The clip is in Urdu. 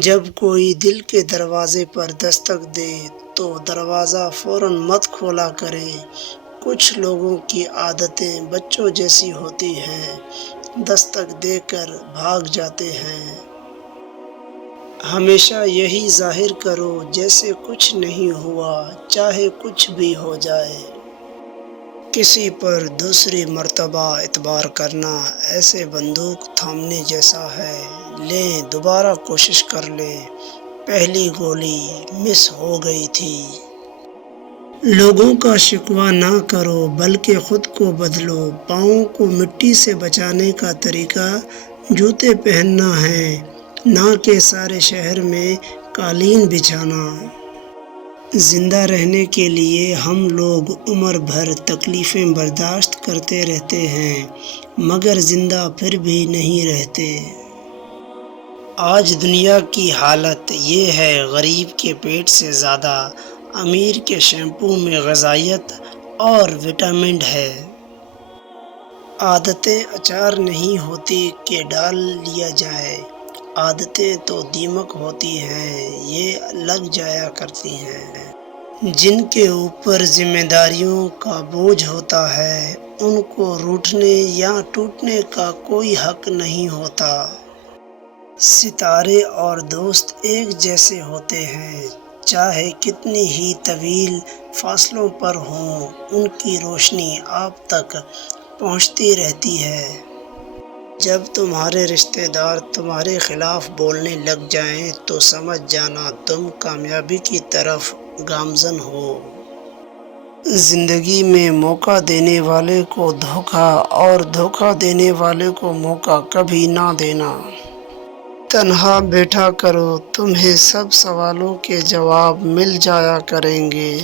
جب کوئی دل کے دروازے پر دستک دے تو دروازہ فوراً مت کھولا کرے۔ کچھ لوگوں کی عادتیں بچوں جیسی ہوتی ہیں، دستک دے کر بھاگ جاتے ہیں۔ ہمیشہ یہی ظاہر کرو جیسے کچھ نہیں ہوا، چاہے کچھ بھی ہو جائے۔ کسی پر دوسری مرتبہ اعتبار کرنا ایسے بندوق تھامنے جیسا ہے۔ لیں دوبارہ کوشش کر لیں، پہلی گولی مس ہو گئی تھی۔ لوگوں کا شکوہ نہ کرو بلکہ خود کو بدلو۔ پاؤں کو مٹی سے بچانے کا طریقہ جوتے پہننا ہے، نہ کہ سارے شہر میں قالین بچھانا۔ زندہ رہنے کے لیے ہم لوگ عمر بھر تکلیفیں برداشت کرتے رہتے ہیں، مگر زندہ پھر بھی نہیں رہتے۔ آج دنیا کی حالت یہ ہے، غریب کے پیٹ سے زیادہ امیر کے شیمپو میں غذائیت اور وٹامن ہے۔ عادتیں اچار نہیں ہوتی کہ ڈال لیا جائے، عادتیں تو دیمک ہوتی ہیں، یہ لگ جایا کرتی ہیں۔ جن کے اوپر ذمہ داریوں کا بوجھ ہوتا ہے، ان کو روٹھنے یا ٹوٹنے کا کوئی حق نہیں ہوتا۔ ستارے اور دوست ایک جیسے ہوتے ہیں، چاہے کتنی ہی طویل فاصلوں پر ہوں، ان کی روشنی آپ تک پہنچتی رہتی ہے۔ جب تمہارے رشتہ دار تمہارے خلاف بولنے لگ جائیں تو سمجھ جانا تم کامیابی کی طرف گامزن ہو۔ زندگی میں موقع دینے والے کو دھوکہ اور دھوکہ دینے والے کو موقع کبھی نہ دینا۔ تنہا بیٹھا کرو، تمہیں سب سوالوں کے جواب مل جایا کریں گے۔